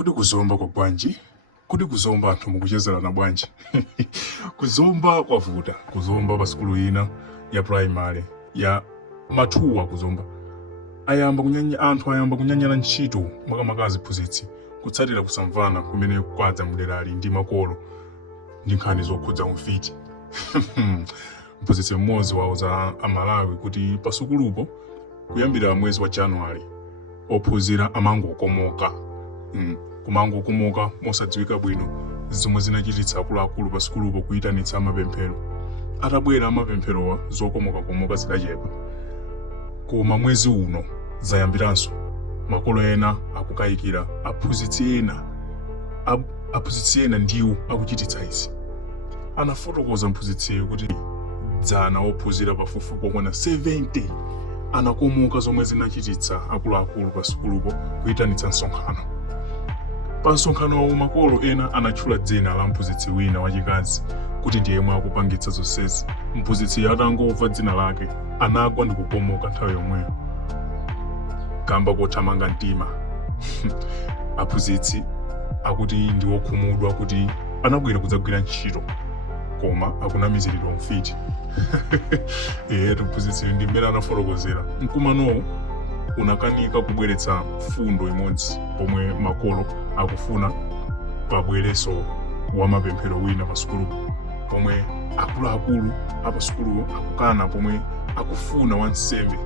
Kudi kuzomba kwa bwanji, kudi kuzomba anthu mukuchezera na bwanji. Kuzomba kwavuta, kuzomba pa skulu ina ya primary ya matuwa kuzomba. Anthu ayamba kunyanyala ntchito makamaka aziphunzitsi kutsatira kusamvana kumene kwadza mderali ndi makolo ndi nkhani zokhudza Umfiti. Mphunzitsi mmodzi wauza Amalawi kuti pa sukulupo kuyambira mwezi wa January ophunzira amangokomoka. Kumangokomoka mosadziwika bwino zomwe zinachititsa akuluakulu pa sukulupo kuyitanitsa amapemphero. Atabwera amapempherowa zokomoka zidachepa. Koma mwezi uno zayambiranso makolo ena akukayikira aphunzitsi ena ndiwo akuchititsa izi. Anafotokoza mphunzitsiyo kuti dzana ophunzira pafupifupi okwana 70 anakomoka zomwe zinachititsa akuluakulu pa sukulupo kuyitanitsa msonkhano. Pa msonkhano makolo ena anatchula dzina la mphunzitsi wina wachikazi kuti ndiye yemwe akupangitsa zonsezi. Mphunzitsi atangomva dzina lake anagwa ndi kukomoka nthawi yomweyo kamba kothamanga mtima. Aphunzitsi akuti ndi okhumudwa kuti anabwera kudzagwira ntchito koma akunamiziridwa Umfiti. Mphunzitsi ndi mmene anafotokozera. Mkumanowo unakanika kubweretsa fundo imodzi pomwe makolo akufuna pabwereso wa mapemphero wina pa sukulupo pomwe akuluakulu apa sukulupo akukana pomwe akufuna wansembe.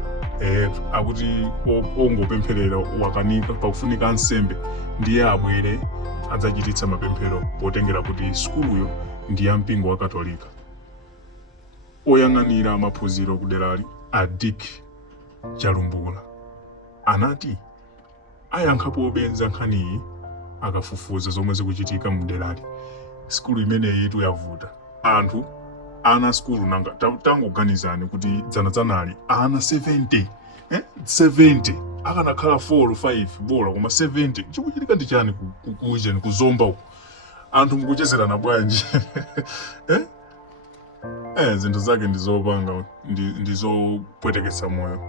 Akuti ongopempherera wakanika pakufunika ansembe ndiye abwere adzachititsa mapemphero potengera kuti sukuluyo ndi ya mpingo wa Katolika. Oyang'anira maphunziro kuderali Dick Chalumbula anati ayankhapo obenza nkhaniyi akafufuza zomwe zikuchitika mderali. Sukulu imeneyi yavuta. Anthu ana sukulu nanga tangoganizani kuti dzanali ana 70. 70 akanakhala 4 or 5 bola koma 70 chikuchitika ndi chani kukuja kuzomba uku anthu mukuchezera na bwanji. Zinthu zake ndizopanga ndizopwetekesa moyo.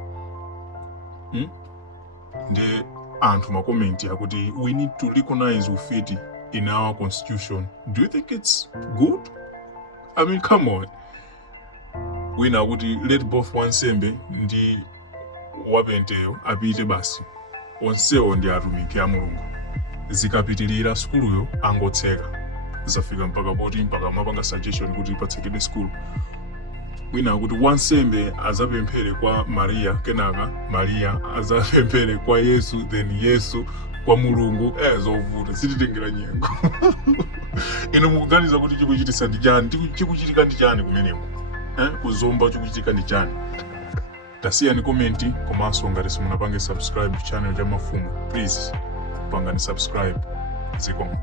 Ndi anthu makomenti akuti we need to recognize Umfiti in our constitution. Do you think it's good? I mean, come on. Wina akuti let both wansembe ndi wapenteyo apite basi. Onsewo ndi atumiki a Mulungu. Zikapitirira sukuluyo angotseka. Zafika mpaka mapanga suggestion kuti ipatsekede sukulu. Wina akuti wansembe azapemphere kwa Maria, kenaka Maria azapemphere kwa Yesu, then Yesu kwa Mulungu. Zovuta sititengera nyengo. Ino mukuganiza kuti chikuchitika ndi chani? Chikuchitika ndi chani kumeneko? Kuzomba chikuchitika ndi chani? Tasiyani komenti komanso ngati simunapanga subscribe channel ya Mafumu, please pangani subscribe. Zikomo.